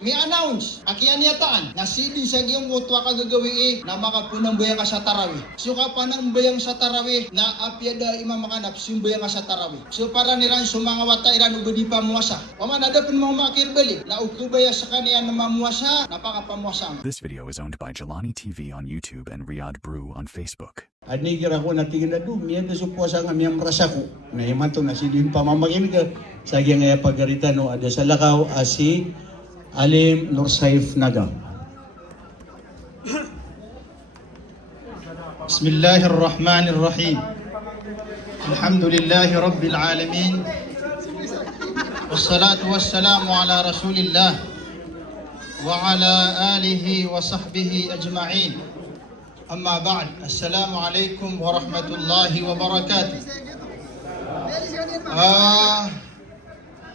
may announce, akian yataan, na sidin sa giyong mutwa kagagawi na makapunang bayang ka sa tarawih. So kapanang bayang sa tarawih na apyada imam makanap, sumbayang ka sa tarawih. So para niran sumanga wata iran ubadi pamuasa. Waman ada pun mau makir balik, na ukubaya sa kaniya na mamuasa, napakapamuasa. This video is owned by Jelani TV on YouTube and Riyadh Brew on Facebook. Anigir ako na tingin na doon, miyan na supuasa nga miyang merasa ko. Na imanto na sidin pamamakin ka. Sa giyang pagkarita no, ada sa lakaw si Alim Nursaif Naga. Bismillahirrahmanirrahim. Alhamdulillahi Rabbil Alamin. Wassalatu wassalamu ala Rasulillah wa ala alihi wa sahbihi ajma'in. Amma ba'd. Assalamu alaikum wa rahmatullahi wa barakatuh.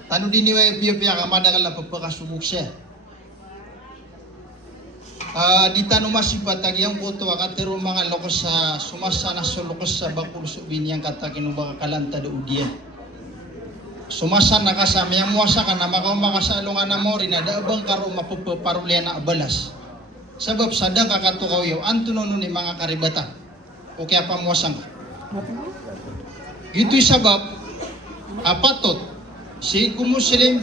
Tanu dini wa piya ka madagala pagpakasubok siya. Di tanu masipat tagyang puto akatero mga lokos sa sumasana sa lokos sa bakul subin yang kata kinubaka kalanta da udiyan. Sumasana ka sa miyang muwasa ka na makasalungan na mo rin na daabang karo mapuparulian na abalas. Sebab sadang kakatukaw yaw, antunono ni mga karibatan. O kaya pamuasang ka. Ito'y sabab, apatot, si Muslim,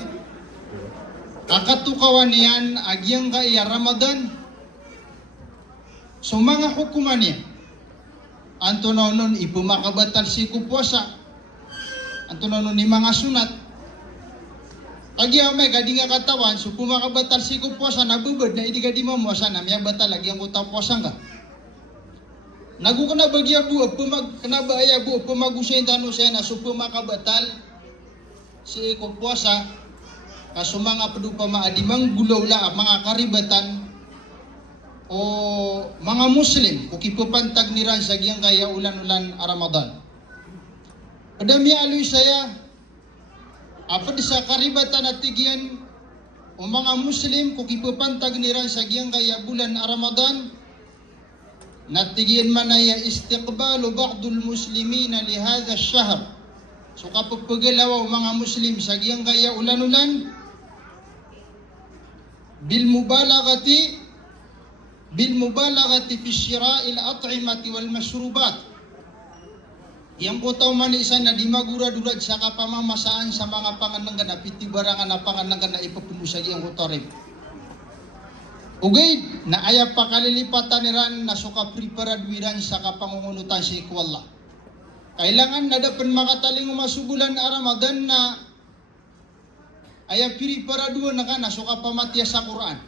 kakatukawan niyan, agyang kaya Ramadan, so mga hukuman niya, antunono ipumakabatal si kupuasa, antunono ni mga sunat, Agya may gadi nga katawan, so pumakabatal si ko puasa, nabubad na hindi gadi mamuasa na, may batal lagi ang kutaw puasang ka. Nagu ka na bagya buo, kanabaya buo, pumagusin tano siya na, so pumakabatal si ko puasa, kaso mga padupa maadimang gulaw la, mga karibatan, o mga Muslim, kukipupantag niran sa giyang kaya ulan-ulan a Ramadan. Padami aloy saya, apa di sa karibatan at tigyan o mga Muslim kung ipapantag niran sa giyang kaya bulan a Ramadan natigyan man ay istiqbalu ba'dul muslimina li hadha ash-shahr. So kapag pagalaw mga Muslim sa giyang kaya ulan-ulan bil mubalagati fi shira'il at'imati wal mashrubat. Yang kutaw man isa na di magura-durad sa kapamamasaan sa mga pangananggan na pitibarangan na pangananggan na ipapumusagi ang kutorib. Ugay na ayap pakalilipatan niran na suka preparaduiran sa kapangungunutan si Ikwalla. Kailangan na dapat makataling umasubulan na Ramadan na ayap preparaduan na ka na suka pamatiya sa Quran.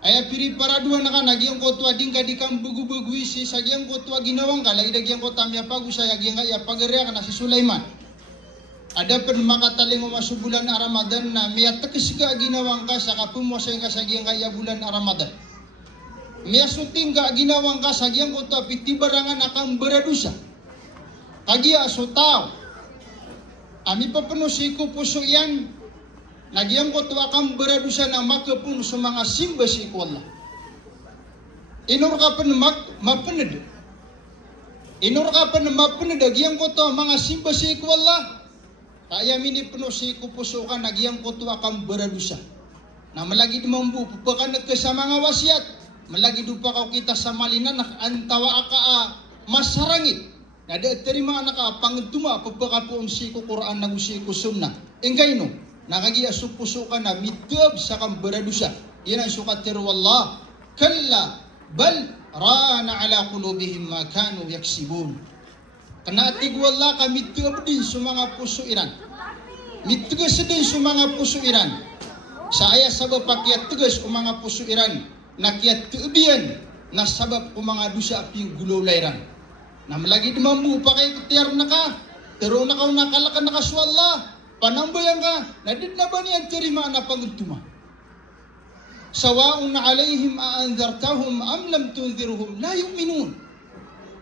Aya piri paraduan na ka, nagyang kotwa din ka di kang bugu-buguisi, sa gyang kotwa ginawang ka, lagi nagyang kotwa miya pagusay, agyang kaya pagariya ka na si Sulaiman. Ada pen makataling umasubulan na Ramadan na miya takis ka ginawang ka, sa kapumuasay ka sa gyang kaya bulan na Ramadan. Miya suting ka ginawang ka, sa gyang kotwa pitibarangan akang beradusa. Kagya asutaw. Ami pa panusi ko puso yan, nagyang ko tuwa kang beradusa na makapun sa mga simba si Ikwalla. Inor ka pa na mapanad. Inor ka pa na mapanad. Nagyang ko tuwa mga simba si Ikwalla. Kaya minipuno si kupuso ka, nagyang ko tuwa kang beradusa. Na malagi dumang bupo ka nagkasa mga wasiat. Malagi dupa ka kita sa malinan, antawa ka masarangit. Nadatari mga nakapangituma, pagpakapuon si ko Quran na gusi ko sunna. Engkay no? Nakagiya supuso ka na mitub sa kang beradusa. Yan ang sukat tiro Allah. Kalla bal rana ala qulubihim ma kanu yaksibun. Kanatig wala ka mitub din sa mga puso iran. Mitugas din sa mga puso iran. Sa aya sabab pakiat tugas o mga puso iran. Nakiat tubiyan na sabab o mga dusa aping gulolairan. Na malagi dumambu pa kay kutiyar na ka. Pero nakaw nakalakan nakaswalla. Panambayan ka, nadid na ba niyan terima na pangutuma? Sawaun na alayhim aanzartahum am lam tunziruhum la yu'minun.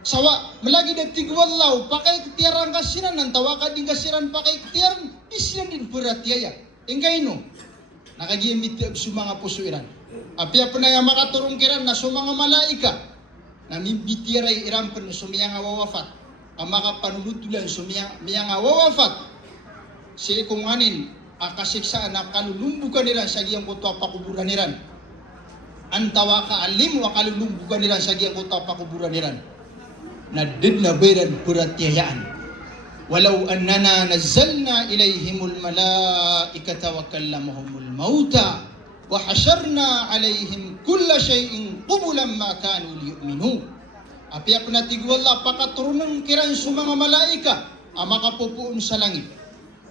Sawa, malagi na tigwallaw, pakay kitiyaran ka sinan, nantawa ka din ka sinan pakay kitiyaran, di sinan din peratyaya. Ingkay no, nakagiyamit sa mga pusuiran. Apya pa na yung makaturong kiran na sa mga malaika, na mimbitiray iran pa na sumiyang awawafat, ang makapanulutulan sumiyang awawafat, si kung anin, akasiksaan na kalulumbugan nila sa giyang kutwa pakuburan niran. Antawa ka alim wa kalulumbugan nila sa giyang kutwa pakuburan niran. Nadid na beran puratyayaan. Walau annana nazzalna ilayhimul malaikata wa kallamahumul mauta wa hasyarna alaihim kulla syai'in qubulan ma kanu liyu'minu. Apiak na tigwala pakaturunang kiran sa mga malaika ang makapupuon sa langit.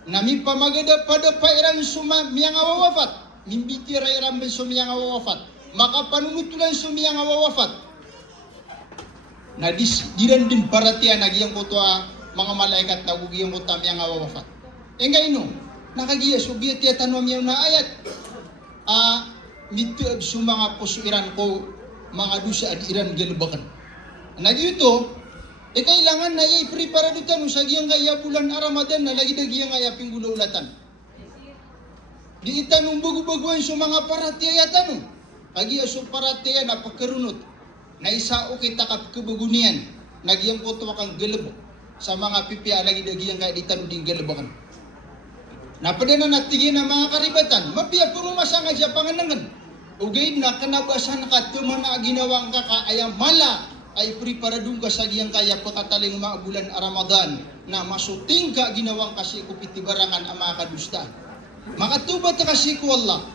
Nami pamagada pada pairan suma miyang awawafat. Mimbiti rairan ben sumiyang awawafat. Makapanunutulan sumiyang awawafat. Nadis diran din paratian nagyang kutwa mga malaikat na gugiyang ko tam yang awawafat. Engay no, nakagiya Soviet ya tanong yung na ayat. Mituab sa mga pusuiran ko, mga dusa at iran galabakan. Nagyuto, kailangan na i-prepare dito no, sa giyang kaya bulan Ramadan na lagi giyang kaya pinggulaulatan. Di itanong bagu-baguan sa mga paratya tanong. Kagiya sa paratya na pagkarunot, na isao kita kapkabagunian, nagyang ko tuwa kang galabak. Sa mga pipia lagi dagiyang kaya ditano ding galabakan. Napadana natigin na mga karibatan, mapia pumumasa nga siya panganangan. Ugay na kanabasan ka tuman na ginawang kakaayang mala ay preparadong ka sa giyang kaya pagkataling mga bulan Ramadan na masuting ka ginawang kasi kupitibarangan ang mga kadustaan. Makatubat kasi ko Allah.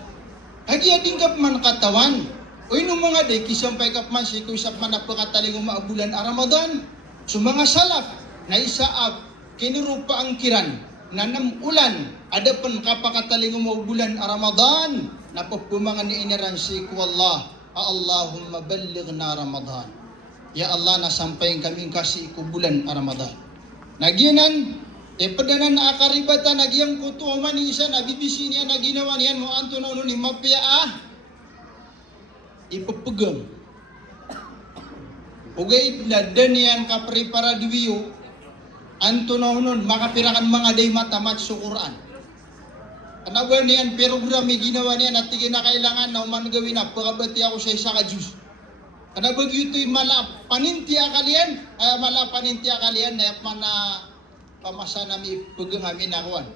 Hagiya din ka man katawan. O inong mga day kisampay ka man si kusap man na pagkataling mga bulan Ramadan. So mga salaf na isaab kinurupa ang kiran na namulan adapan kapakataling umubulan Ramadan na pagpumangan ni inaran si Allah Allahumma ballighna Ramadan. Ya Allah, nasampayin kaming kasi ikubulan Ramadan. Nagyanan padanan na akaribatan nagyang kutuman ni isa nabibisi niya na ginawa niyan mo anto na ni mapia ipapegang ugay na danian ka prepara diwiyo anto na nun, makapirakan mga day matamat sa Quran. Kanawa niyan, program may ginawa niyan at tigin na kailangan na uman gawin na pagkabati ako sa isa ka Diyos. Kanawa yuto'y malapaninti akalian, malapaninti akalian na mana pamasa nami pagangami na kuwan.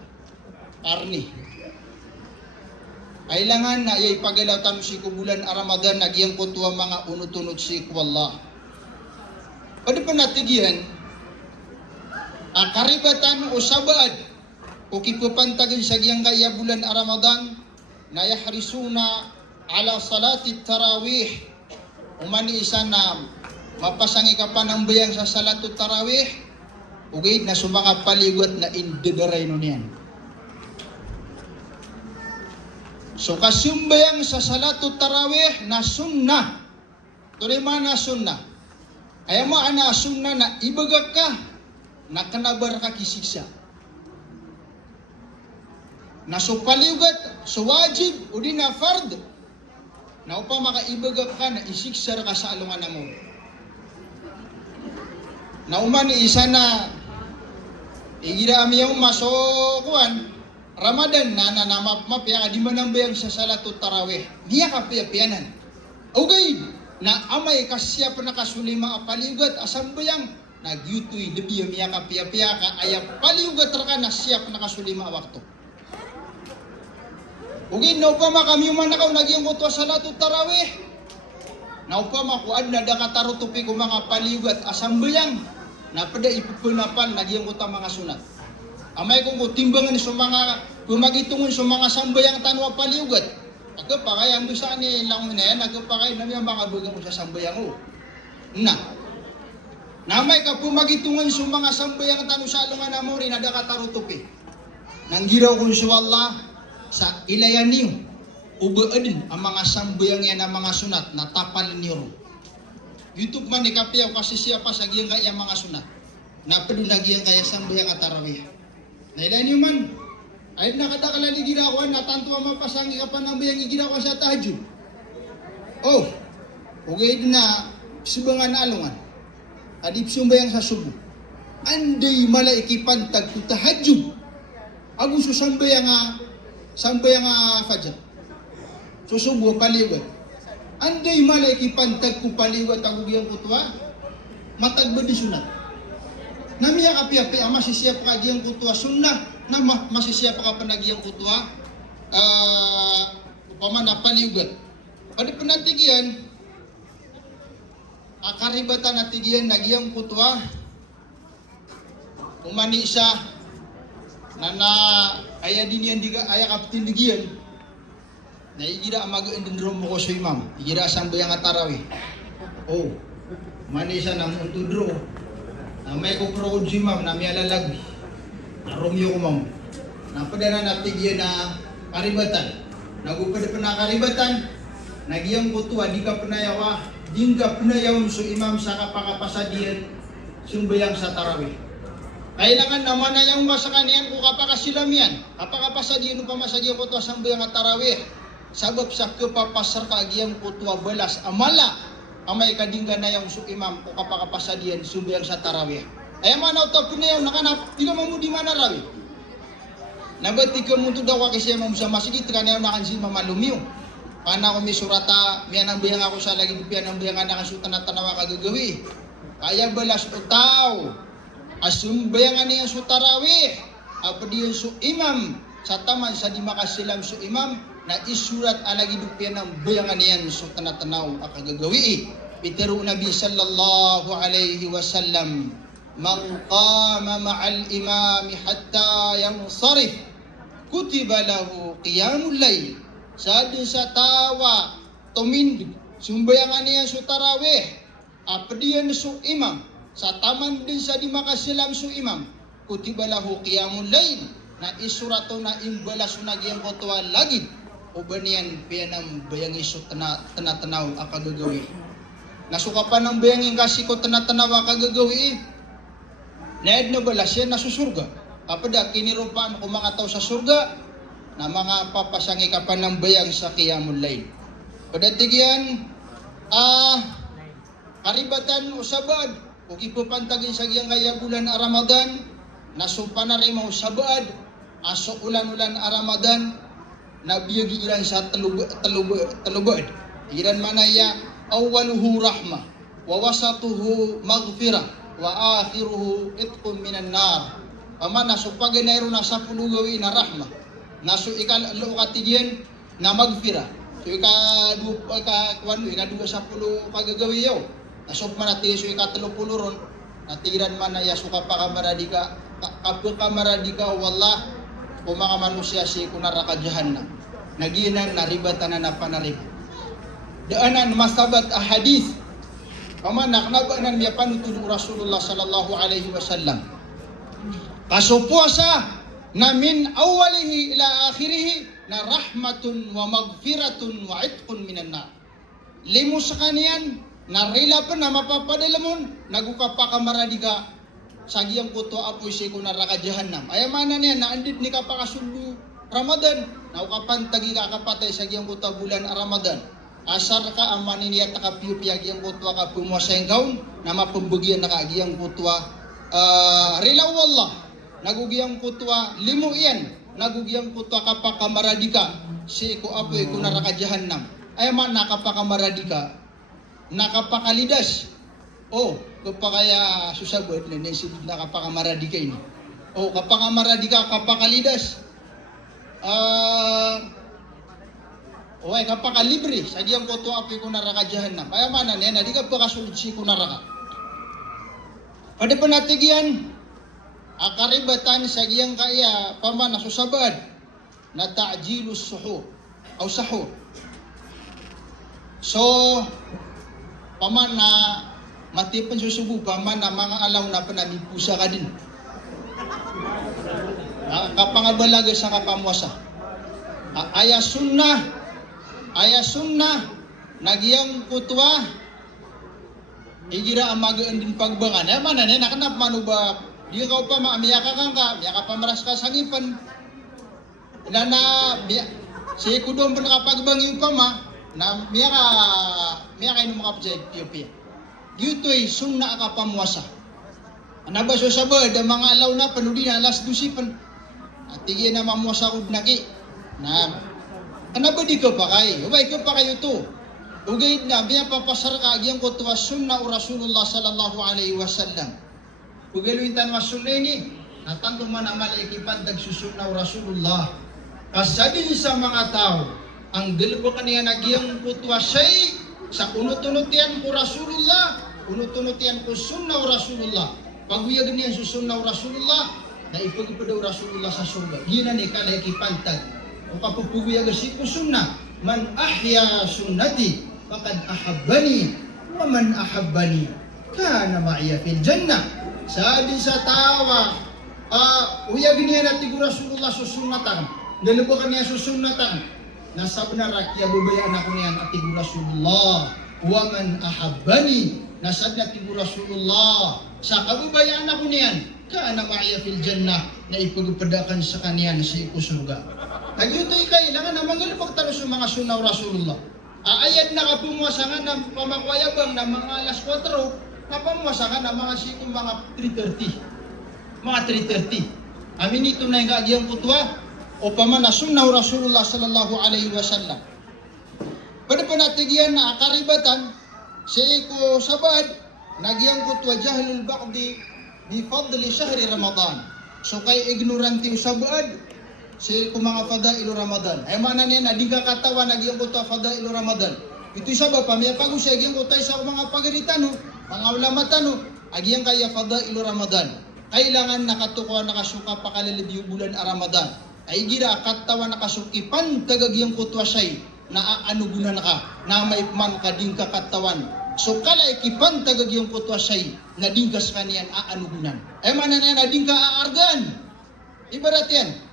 Karni. Kailangan na iyay pagalatan si kubulan Ramadan, nagyang kutuwa mga unutunod si Allah. Pada pa natigihan, ang karibatan o sabad o kipupantagan sa giyang kaya bulan Ramadan na yahrisuna ala salati tarawih umani isa na mapasangi ka pa ng bayang sa salatu tarawih ugay na sumanga paligot na indadaray nun yan. So kasumbayang sa salatu tarawih na sunnah tuloy na sunnah ay mo ana sunnah na ibagak ka na kanabar ka kisiksa. Na so paliugat, so wajib, o di na fard. Na upang makaibagak ka na isiksa ka sa alungan na mo. Na uman isa na igira amiyang masokuan, Ramadan na namapmapya ka di man ang bayang sa salatut tarawih. Niya ka piyapiyanan. Okay, na amay kasya pa nakasuli mga paliugat, asang bayang nagyutoy lebih miya ka piya-piya ka ayap paliugat ka na siyap nakasulima wakto. Ugin na upama kami man nakaw nagyang kutwa salatu tarawih. Na upama kuad na dakatarutupi ko mga paliugat asambayang na pada ipupunapan nagyang kutwa mga sunat. Amay kung timbangan sa mga kumagitungon sa mga sambayang tanwa paliugat. Agapakay ang dusa ni lang na yan, agapakay na mga bagang sa sambayang o. Namay ka pumagitungan sa mga sambayang tanong sa alungan na mo rin na dakatarutupi. Nang giraw kong sa Allah sa ilayan niyo, ubaadin ang mga sambayang yan ang mga sunat na tapal niyo. YouTube man ni kapiyaw kasi siya pa sa giyang kaya mga sunat. Napadun na giyang kaya sambayang at tarawih. Nailan niyo man, ay nakadakalali girawan na tanto ang mapasangi ka pa ng bayang igirawan sa tahajud. Oh, okay na subangan na alungan. Adip sumbayang sa subo. Anday malaiki pantag ku tahajjud. Agu susambayang fajr. Susubo paliwat. Anday malaiki pantag ku paliwat agu giyang kutwa. Matag ba di sunat. Na miya kapi-api ang masisiya pa kagiyang kutwa sunnah na masisiya pa ka panagiyang kutwa upama na paliugat. Pada penatigian akaribatan natigian nagiyang kutwa umani siya na aya din yan diga aya kaptin digian na igira amaga indendrom mo ko sa imam igira sang bayang atarawih oh mani siya nang untudro na may kukrod si imam na may alalag na romyo ko mam na padana natigian na karibatan nagupada pa na karibatan nagiyang kutwa di ka penayawa dingga penayawan so imam sa kapakapasadian sumbayang sa tarawih. Kailangan naman na yung masakanian kung kapakasilamian, kapakapasadian upang masadian kutwa sambayang at tarawih. Sabab sa kapapasar kaagiyang kutwa balas amala amay kadingga na yung so imam kung kapakapasadian sumbayang sa tarawih. Ay manaw to punayaw nakanap, di ka mamudi manarawi. Nabati ka mo daw kasi mo sa masigit kanayaw nakansin mamalumiyo. Pana ko may surata, miyan ang bayang ako sa lagi piyan ang bayang na kasutan na tanawa kagagawi. Kaya balas utaw. Asumbayangan niya su tarawih. Apa dia su imam sa taman sa di makasilam su imam na isurat alagi dupian ng bayangan niya su tanatanaw akagagawi. Pitero Nabi sallallahu alaihi wasallam man qama ma'al imami hatta yansarif kutiba lahu qiyamul layl. Sa din sa tawa tumindig sumbayangan niya su tarawih. Apa dia su imam sa taman din sa di makasilam su imam kutiba lahu qiyamul layl na isurato na imbalas na giyang kotwa lagi ubanian pianam bayang isu tanatanaw akagagawi nasuka pa ng bayangin kasi ko tanatanaw akagagawi naed na balas yan nasusurga kapada kinirupan kung makataw sa surga na mga papasangi ka pa ng bayang sa qiyamul layl padatigyan karibatan usabad Uki po pantagin sa giyang kaya bulan a Ramadan, nasupa na rin mo sabad, aso ulan-ulan a Ramadan, nabiyagi ilan sa talubad. Iran manaya, awaluhu rahmah, wa wasatuhu maghfirah, wa akhiruhu itqum minan nar. Ama nasupa ganayro na sa pulugawi na rahmah, nasu ikalo katigyan na maghfirah. So ikadua sa puluh kagagawi yaw. Asop man natin so ikatulupulo ron, natiran man na yasuka pa kamaradika, kapag kamaradika, wallah, kung mga manusia si kunara ka jahannam. Naginan, naribatan na napanarib. Daanan, masabat a hadith, pamanak, nabanan niya panutulo Rasulullah sallallahu alaihi wasallam. Kasupuasa na min awalihi ila akhirihi na rahmatun wa magfiratun wa itqun minan nar. Limo sa kaniyan, narila pa na mapapadalamon, naguka pa kamaradika sa giyang kuto apoy si kunara ka jahannam. Ayamanan niya, naandit ni ka pa kasundu Ramadan, naukapan tagi ka kapatay sa giyang kuto bulan Ramadan. Asar ka amanin niya takapiyupiyag giyang kuto ka pumasayang gaon, na mapambugyan na ka giyang kuto rilaw wallah, nagugiyang kuto limo iyan, nagugiyang kuto ka pa kamaradika si ko apoy kunara ka jahannam. Ayaman nakapakamaradika nakapakalidas. Oh, kapakaya susabot na naisipid na kapakamaradi ka ini. Oh, kapakamaradi ka, kapakalidas. Oy, kapakalibre. Sa diyang koto api ko naraka jahannam. Kaya manan yan, di ka pakasulid si ko naraka. Pada panatigian, akaribatan sa diyang kaya pamana susabad na ta'jilus suhur o sahur. So, paman na matipan susubo, paman na mga alaw na panamipusa ka din. Kapangabalaga sa kapamwasa. Aya sunnah, nagyang kutwa, igira amagaan din pagbangan. Mana na, nakanap manuba, di ka pa maamiyaka kang ka, miyaka pamaras ka sangipan. Na si kudong pa nakapagbang pa ma, na miyaka ino makapsa Ethiopia. Dito'y sunna ka pamuasa. Anabaso sabad, ang mga alaw na panuli na alas dusipan. At tigyan na mamuasa ko naki. Na, anabadi ka pa kayo? Ubay ka pa kayo to. Ugay na, miyapapasar ka, agyan ko tuwa sunna o Rasulullah sallallahu alaihi wasallam. Pugaluintan masuleni, natandong man ang malaikipan dagsusunaw Rasulullah. Kasadin sa mga tao, ang dalawa kaniya nagyang kutwa siya'y sa unut-unutian ko Rasulullah, unut-unutian ko sunnaw Rasulullah. Paguyag niya susunaw Rasulullah, na ipagpadaw Rasulullah sa surga. Gina ni kalaikipantag. O kapupuguyag si ko sunna, man ahya sunnati, faqad ahabbani, wa man ahabbani, kana ma'iya fil jannah. Sabi sa tawa, uyag niya natin ko Rasulullah susunatan, dalawa niya susunatan, nasa benar kaya bubayaan ako niyan ating Rasulullah, wa man ahabbani, nasa natin ko Rasulullah, sa kabubayaan ako niyan, kana ma'iya fil jannah, na ipagpadakan sa kaniyan sa ikusurga. Nagyutoy kailangan na mangalipagtalo sa mga sunaw Rasulullah. Aayad na kapumuwasangan ng pamakwayabang na mga alas 4, napamawasangan ng mga sikong mga 3:30. Mga 3:30. Amin ito na yung kagiyang kutwa, o pamana sunaw Rasulullah sallallahu alaihi wasallam. Pada panatigyan na akaribatan, sa iko sabad, nagyang kutwa jahlul ba'di bi fadli syahri Ramadan. So kay ignorante sabad, sa iko mga fadailu Ramadan. Ay mana niya na di ka katawan nagyang kutwa fadailu Ramadan. Ito sabab pamaya pag usay gyang kutay sa mga pagaritano, mga ulamatan agyang kaya fadailu Ramadan. Kailangan nakatukuha nakasuka pakalalibyo bulan a Ramadan. Ay gira katawan nakasukipan tagagyang kutwa say na aanugunan ka na may man kading katawan. So kalay kipan tagagyang kutwa say na dingkas kaniyan aanugunan. Ay mana na ding ka aargan. Ibarat yan.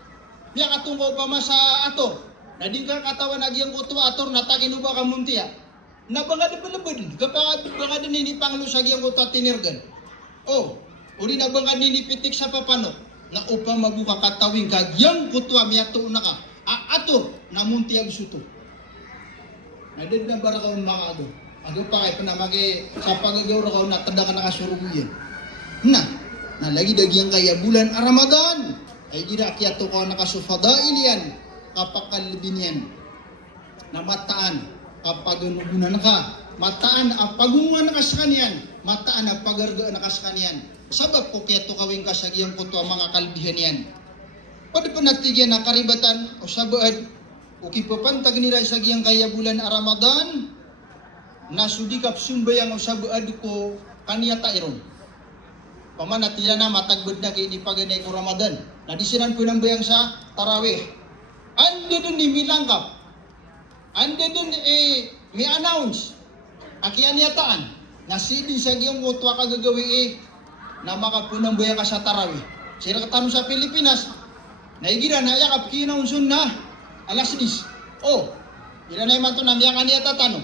Niya katungko pa sa ator. Na ding ka katawan nagyang kutwa ator natakin ba ka muntiya. Na bangad balabad kapag bangad ni panglo sa gyang kutwa tinirgan. Oh, uri na bangad ni pitik sa papano. Na upang mabuka katawing kagyang kutwa miyato na ka. Ator na muntiya gusto. Nadad na bara ka mga ado. Ado pa kay panamagi sa pagagaw ka na tada ka nakasuruguyan. Na lagi dagyang kaya bulan a Ramadan. Ay gira kiyato ka nakasufadail yan. Kapakalbin yan. Na mataan kapag unugunan ka. Mataan ang pagungan na kas kanyan. Mataan ang pagargaan na kas kanyan. Sabab ko kiyato kawing kasagyang ko to ang mga kalbihan yan. Pada panatigyan na karibatan o sabad o kipapantag nila sa giyang kaya bulan a Ramadan na sudikap sumbayang o sabad ko kaniya tairon. Pamanatila na matagbod na kini paganay ko Ramadan. Nadisinan po ng bayang sa tarawih. Ande dun ni milangkap. Ande dun mi-announce. Akian yataan. Nasidin sa giyong kutwa kagagawi na makapunang bayang ka sa tarawih. Sira katanong sa Pilipinas. Naigira na yakap kinaunsun na alas 10. Oh, ila na iman to na miyang kaniya tatanong.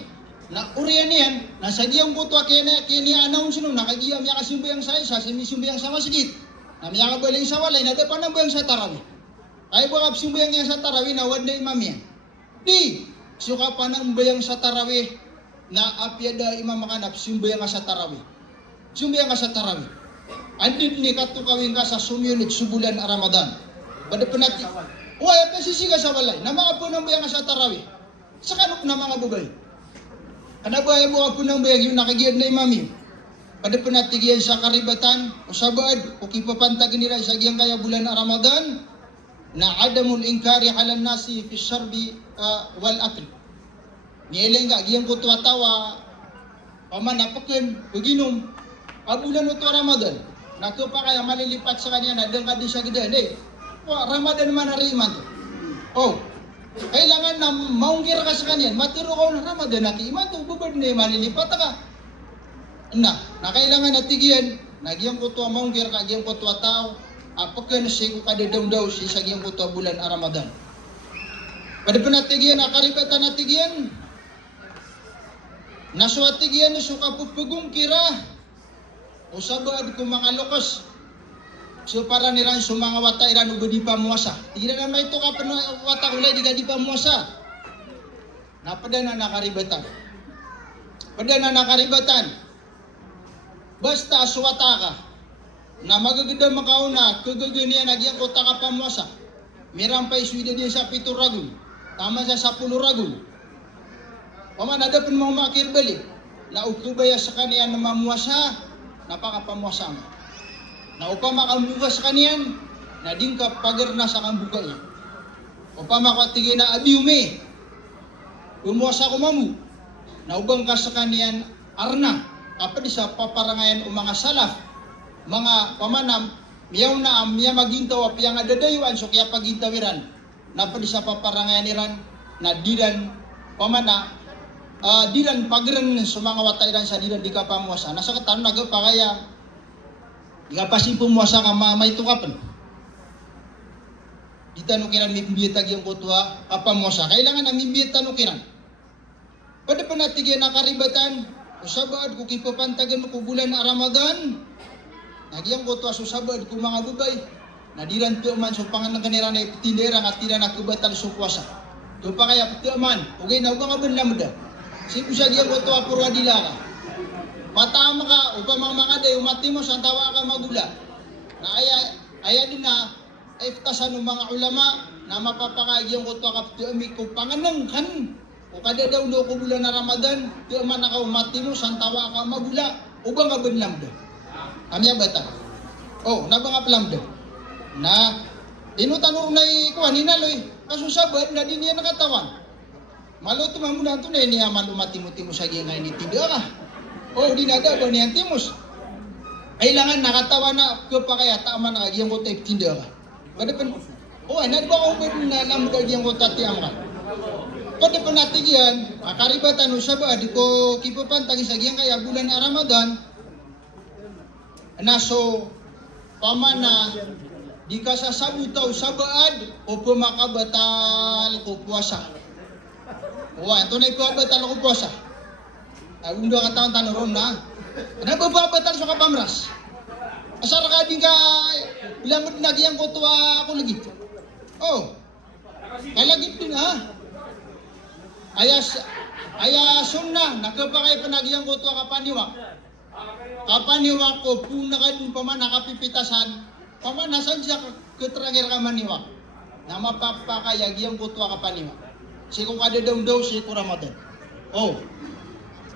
Na uriyan niyan, nasa giyang kutwa kini-announce nung nakagiyang miya kasimbayang sa isa, simbayang sa masjid. Na miya kabaling sa walay, nadapan ng bayang sa tarawih. Ay ba kapsimbayang niya sa tarawih na wad na imam yan? Di, suka pa ng bayang sa tarawih na apyada imam makanap, simbayang sa tarawih. Simbayang sa tarawih. Andin ni katukawin ka sa sumyunit subulan a Ramadan. Pada penati, uway pasisiga sa walay, na mga po ng bayang sa tarawih. Sa kanok na mga bubay. Kanabaya mo ako ng bayang yung nakagiyad na imam. Pada penatigian sa karibatan o sabad o kipapantag nila sa giyang kaya bulan a Ramadan na adamul inkari ala nasi fi syarbi wal akl. Nieleng ka giyang kutwa tawa pamanapaken paginom abulan o Ramadan. Nato pa kaya malilipat sa kanya na dengka di siya gidan. Ramadan man hariman to. Oh, kailangan na maunggir ka sa kanya. Matiro ka ng Ramadan na kiiman to bubad na malilipat ka. Na kailangan na tigiyan, nagyang kutwa maunggir ka, nagyang kutwa tao, apagkan siya ko kadadaw daw siya sa nagyang kutwa bulan a Ramadan. Pada pa natigyan, nakaribatan natigyan, nasuatigyan na suka pupugong kira, o sabad kung mga lokas, so para niran sa mga wata iran ubo di pamuasa. Tignan na may ito ka pa wata ulay di ka di pamuasa. Napada na nakaribatan. Pada na nakaribatan. Basta aswata ka, na magaganda makauna, kagaganian nagyang kota ka pamuasa. Mirampay suwida din sa 7 ragul, tama sa 10 ragul. Pamanada pun mga makirbali, na ukubaya sa kaniya na mamuasa, napakapamuasa mo. Na upama kambugas kanian, na din ka pagarna sa kambuga eh. Upama ka tigay na abiume, umuasa ko mamu, na ubang ka sa kanian arna, kapag sa paparangayan o mga salaf, mga pamanam, miyaw na miya magintaw apiyang adadayuan, so kaya pagintawiran, na pwede sa paparangayan iran, na didan pamana, didan pagren sa mga watairan sa didan di ka pamuasa. Nasa katan nagpa kaya di ka pasin pumuasa ka may tukapan. Di tanukiran may biyeta gyang kutwa kapamuasa. Kailangan na may biyeta tanukiran. Pada pa natigyan na karibatan, usabad ko kipapantagan ko bulan na Ramadan. Nagyang kutwa susabad ko mga babay. Nadiran to man so panganang kanira na tindera at tira na kubatan sa puasa. To pa kaya to man, ugay na ubang abon lamda. Sipo siya gyang kutwa puro adila ka. Patama ka upang mga day umati mo sa tawa ka magula. Na aya din na iftasan ng mga ulama na mapapakagyang kutwa ka to ami ko panganang kan. O kada daw do ko bulan na Ramadan, to man naka umati mo sa tawa ka magula, ubang abon lamda. Amya bata. Oh, nabang lamda. Na inutanong na ikuha ni Naloy, kasusabad na din niya nakatawan. Maluto mo na ito na niya malumati-muti mo sa gingay ni Tinda ka. O, dinada ba niya Timos? Kailangan nakatawa na kapakaya tama na kagiyang ko tayo Tinda ka. Kada pa, o, ay nagba ko na nalang kagiyang ko tatiyam ka. Kada pa natigyan, akaribatan o sabad, di ko kipapantagi sa giyang kaya bulan na Ramadan, na so, pamana, di ka sasabutaw sa baad o pumakabatal ko puasa. O, ito na ipabatal ko puasa. Ay, undo ka taon ron na. Nabababatal sa kapamras. Asar ka din ka, ilang mo dinagyan ko tuwa ako lagi. Oh, kalagip din ha. Aya sunna, nakapakay panagyan ko tuwa kapaniwak. Kapaniwak ko, punakan pa man nakapipitasan, pamanasan siya ketrangir ka maniwak. Na mapapakayag yung kutwa ka paniwak. Si kung kada daw si Ramadan. Oh.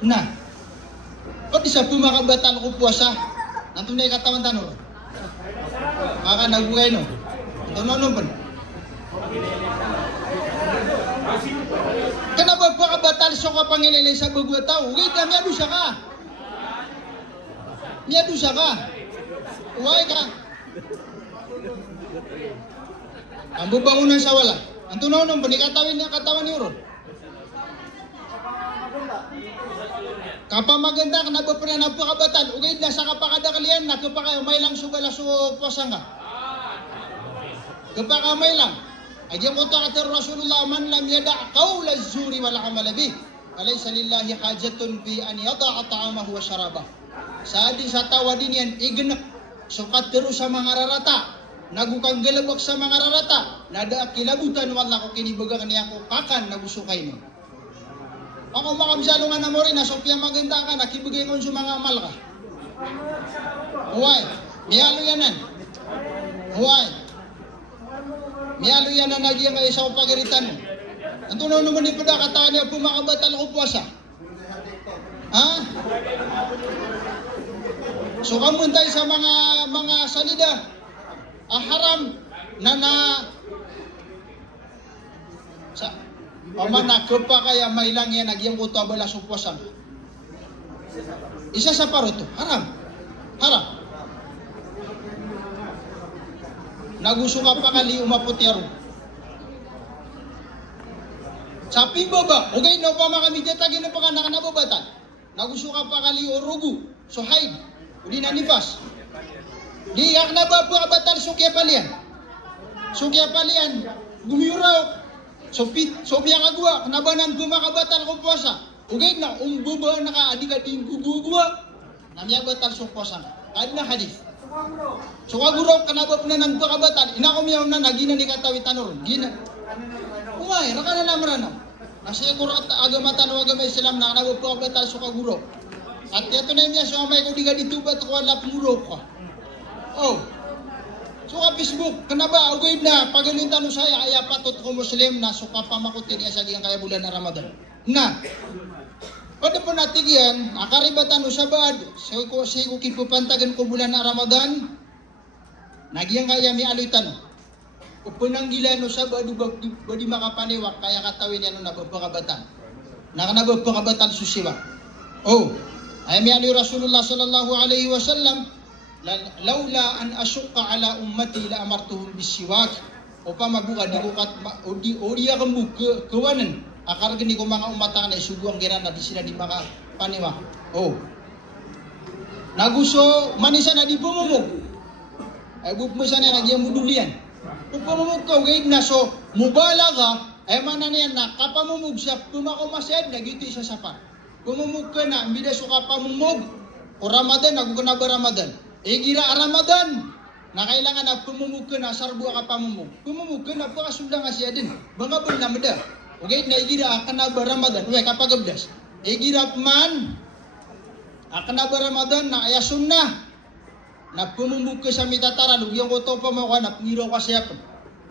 Na. Pati sa pumakabatal ko puasa. Nandun na ikatawan tanong. Maka nagugay no. Ito no pa. Kenapa pakabatal so ka pangililay sa bugwataw? Wait, miyado siya ka. Miyado siya ka. Uway ka. Ang bubangunan sa wala. Ang tunaw nung panikatawin niya katawan ni Uron. Kapamaganda ka na ba pa na napakabatan, ugay na sa kapakadakalian na kapaka may lang sugala so puasang ka. Kapaka may lang. Agyang ko ta Rasulullah man lam yada qawla zuri wala amalabi. Alaysa lillahi hajatun fi an yada'a ta'amahu wa syarabah. Sa di sa tawa din yan ignak sukat pero sa mga rarata. Nagukang galabak sa mga rarata, nada kilabutan wala ko kinibaga niya ko kakan nagusukay mo. Ako makamsalo nga na mo rin, nasopya maganda ka, nakibigay ko sa mga amal ka. Huway, miyalo yanan. Huway, miyalo yanan nagyang kayo sa pagaritan mo. Ang tunaw naman ni pada kataan niya pumakabatal ko puasa. Ha? So kamuntay sa mga salida. Haram na sa pamana kepa kaya may lang yan nagyang kuto abala supuasan. Isa sa paroto, haram. Nagusuka pa kali umaputyaro. Sa baba, okay no pa makami detagin na panganak na babatan. Nagusuka pa kali orugu, so haid, uli na nifas. Di yak na ba batal sukya palian. Sukya palian gumiyuraw. So biya kagwa kanabanan gumakabatal ko puasa. Ugay na umbuba na ka adi ka din gugugwa. Namya batal so puasa. Adi na hadis. So kaguraw kanaba na nang bakabatal. Ina ko miyaw na nagina ni katawi tanor. Gina. Umay raka na namrano. Nasi kurat agama tanwa agama Islam na kanaba bakabatal so kaguraw. At ito na niya so may ko diga ditubat ko wala pumuro ko. Oh, so ka Facebook, kanaba, ugay na, pagalintan no saya, ay patot ko Muslim na suka pamakutin niya sa giyang kaya bulan na Ramadan. Na, pwede po natigyan, akaribatan no sabad, siya ko kipupantagan ko bulan na Ramadan, Nagyang kaya mi aloy tanong. Upunanggilan no sa badi makapaniwak kaya katawin yan no nabapakabatan. Nakanabapakabatan susiwa. Oh, ay mi aloy Rasulullah sallallahu alaihi wasallam laula an asyqa ala ummati la amartuhum bisiwak. Opa mabuka dibukat odi akan buka kewanan akar gini ko mga umatang na isuguang kirana di sila di maka paniwa. Oh. Naguso manisa na di pumumog. Ay bukmasa na nagyang mudulian. Kung pumumog ka gayud na so mubalaga ay mana niyan na kapamumog siya pumako masayad nagito isa sapa. Pumumog ka na ambida so kapamumog o Ramadan ako na ba Ramadan. Gira Ramadan. Na kailangan na pumumug ka na sarbo ka pamumug. Pumumug ka na pakasunda nga siya din. Mga bal na mada. Okay, na igira ka na ba Ramadan. Uwe, kapag abdas. Igira man. Ka na ba Ramadan na ayasun na. Na pumumug ka sa mitataran. Ugyang ko to pa mo ka na pangiraw ka siya.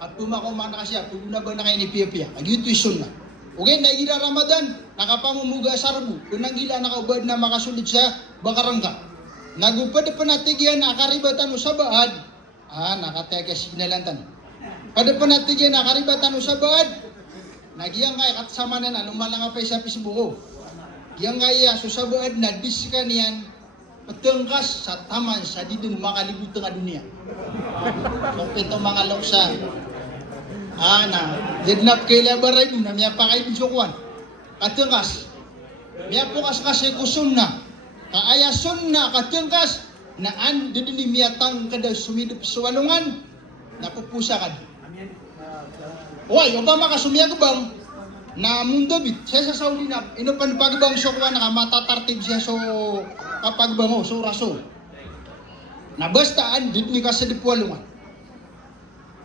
At pumakuman ka siya. Pumuna ba na kayo ni Pia-Pia. Agito isun na. Okay, na igira Ramadan. Nakapamumuga sarbo. Kunang gila nakaubad na makasulit siya. Bakarangka. Nagupad pa natigyan na karibatan mo sa baad. Nakateke signalan tan. Pada panatigyan na karibatan mo sa baad. Nagyang kaya katsama na lumalang pa sa Facebook ko. Giyang kaya so sa baad na diska niyan patengkas sa taman sa didun makalibutan nga dunia. So ito mga loksa. Didnap kay labaray mo na miya pa kayo binsukuan. Katengkas. Miya po kasi kusum na. Kaayason na katengkas. Naan din ni miyatang kada sumidip sa walungan napupusa kad. Oy, oba makasumiyag bang na mundabit siya sa Saudi na inupan pagbang so kuha na matatartib siya so kapagbango so raso. Na bastaan din ni kasi di walungan.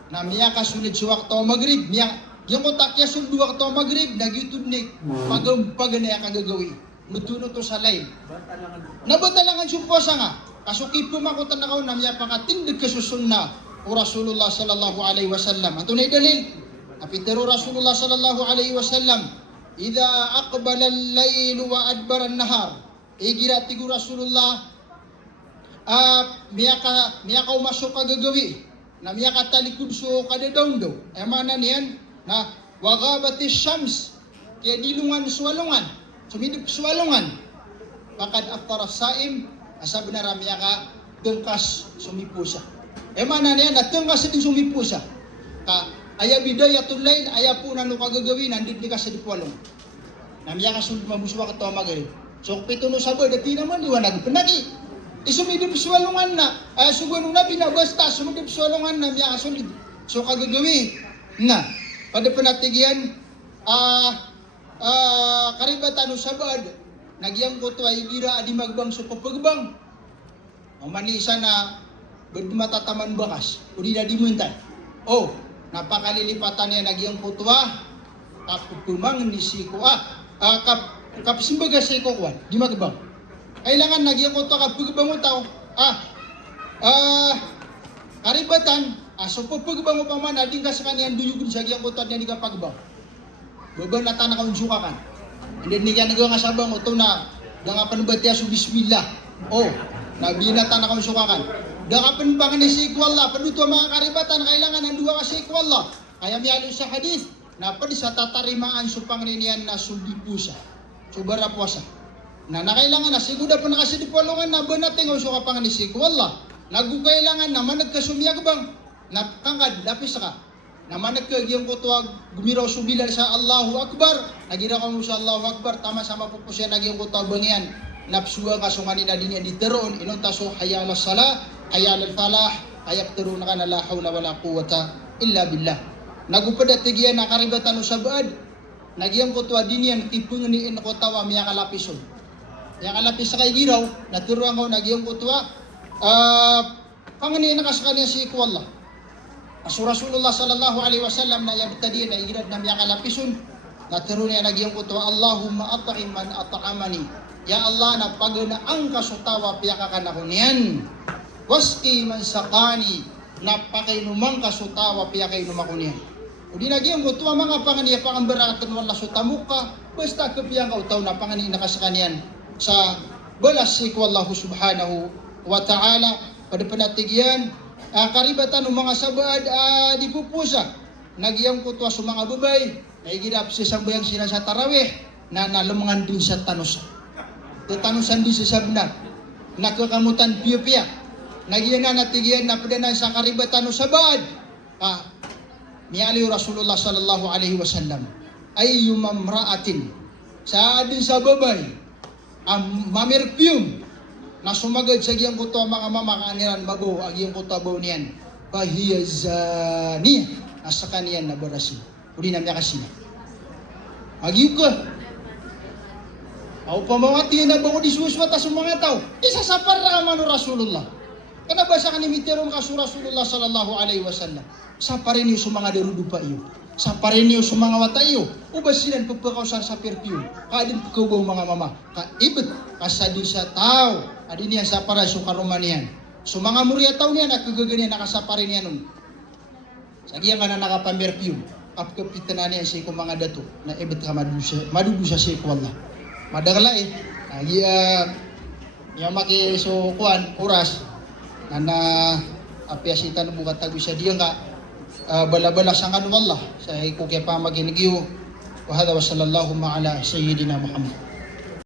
Na miya kasulid sa wakto magrib miya yung kotakya sul duwa wakto magrib nagitud ni paganaya kagagawi. Nutuno to sa lain. Nabatalangan sumpasa nga. Kasukip pumakutan na na miya pakatindig kasusun na o Rasulullah sallallahu alaihi wasallam. Ang tunay dalil, napitero Rasulullah sallallahu alaihi wasallam, Ida aqbala al-laylu wa adbara an-nahar. Igira tigo Rasulullah, miya ka umasok kagagawi, na miya ka talikod so kadadaw daw. Emana niyan, na wagabati syams, kaya dilungan suwalungan, sumidip suwalungan. Bakad aftara saim, asab na ramya ka tengkas sumipusa. Emana niya na tengkas din sumipusa. Ka aya bidayatul lail aya po nanu kagagawin nandit di ka sa dipwalong. Namya ka sul mabuswa ka to magari. So pito no sabo dati naman liwanag penagi. Isumidip suwalungan na sugon na binabasta sumidip suwalungan na miya ka sulid. So kagagawin na pada penatigian karibatan usabad nagyang ko to ay gira adi magbang so papagbang. Ang manisa na matataman bakas, udi na dimuntay. Oh, napakalilipatan niya nagyang putwa, kapupumang ni siko, kapisimbaga siko kwan, di magbang. Kailangan nagyang ko to kapagbango tao, karibatan, so papagbang mo pa man, ading ka sa kanyan duyugin sa nagyang ko to niya di kapagbang. Babang natana ka unsuka kan. Hindi niya nagawang ito na dangapan ba tiya so bismillah. Oh, nabinatan na kami sukakan. Dangapan ba ni si Allah, panuto mga karibatan, kailangan ng dua kasi Allah. Kaya miyalo sa hadith, na pwede sa tatarimaan so pangninian na suldi pusa. So bara puasa. Na nakailangan na, siguro po nakasipolongan na ba natin o so kapang ni si Allah. Nagkailangan naman nagkasumiyag bang, nakangad, lapis ka. Naman nagkagiyang ko tuwag gumiraw subilan sa Allahu Akbar. Nagira ka mo sa Allahu Akbar. Tama sama po po siya nagiyang ko tuwag bangyan. Napsuwa ka so kanina din yan diteroon. Inunta so hayal salah, hayal falah, hayak teroon na ka na la hawla wala quwata illa billah. Nagupadatagyan na karibatan sa baad. Nagiyang ko tuwag din yan. Tipong ni ko tawa miya kalapison. Miya kalapis sa kay giraw. Naturuan ko nagiyang ko tuwag. Panganiin na ka sa kanya si Iku Allah. So Rasulullah sallallahu alaihi wasallam na yabtadi na igirad na miya kalapison na tiro niya nagyang kuto Allahumma at'im man at'amani. Ya Allah na pagana ang kasutawa piyaka kanako niyan. Wasqi man saqani na pakinumang kasutawa piyaka inumako niyan. Udi nagyang kuto mga panganiya pangambaratan wala sutamuka basta kapiyang utaw na pangani na kasakanian sa balas si Allah subhanahu wa ta'ala pada panatigyan karibatan ng mga sabaad di pupusa. Nagyang kutwa sa mga babay, naigidap sa sambayang sila sa tarawih, na nalumangan din sa tanusan. Tanusan din sa sabna, nakakamutan piyo-piya. Nagyan na natigyan na padanan sa karibatan ng sabaad. Miali Rasulullah sallallahu alaihi wasallam ay yumamraatin sa adin sa babay mamerpyum na sumagad sa giyang kuto mga mama kaniran mabaw ang giyang kuto baw niyan pahiyazani nasa kaniyan na barasi uli na niya kasi agiyuk ka ako pamawati na ba ko disuswata sa mga tao isasapar na kamano Rasulullah kana ba sa kanimiteron ka sa Rasulullah sallallahu alaihi wasallam saparin niyo sa mga darudupa iyo saparin niyo sa mga wata iyo ubas silan pagpakausan sa perfume kadin pagkabaw mga mama kaibet kasadi sa tao adi niya sa para sa karumanian so mga murya tao niya nakagaganyan nakasaparin niya nun sagiyan ka na nakapamerfume kapkapitan na niya sa ikong mga dato na ibet ka madudusa sa iko Allah madagala agi niya maki so kuan oras na apiasitan bukat tago siya diyan ka bala-bala sang anu Allah sa iko kaya pamaginigyo wa hada wa sallallahu ala sayyidina Muhammad